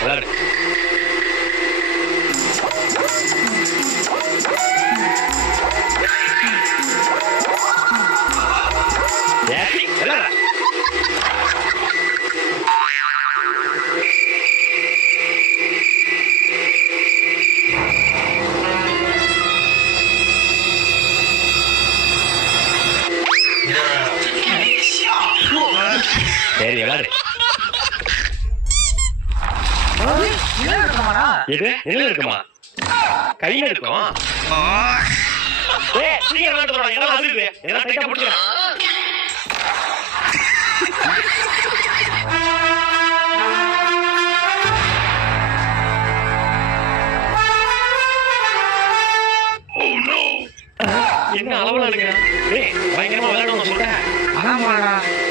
விளையாடு. சரி விளையாடு. எது என்ன இருக்குமா? கையில இருக்கும். சீக்கிரம் என்ன அளவுல இருக்கு? பயங்கரமா விளையாடணும் சொல்றேன்.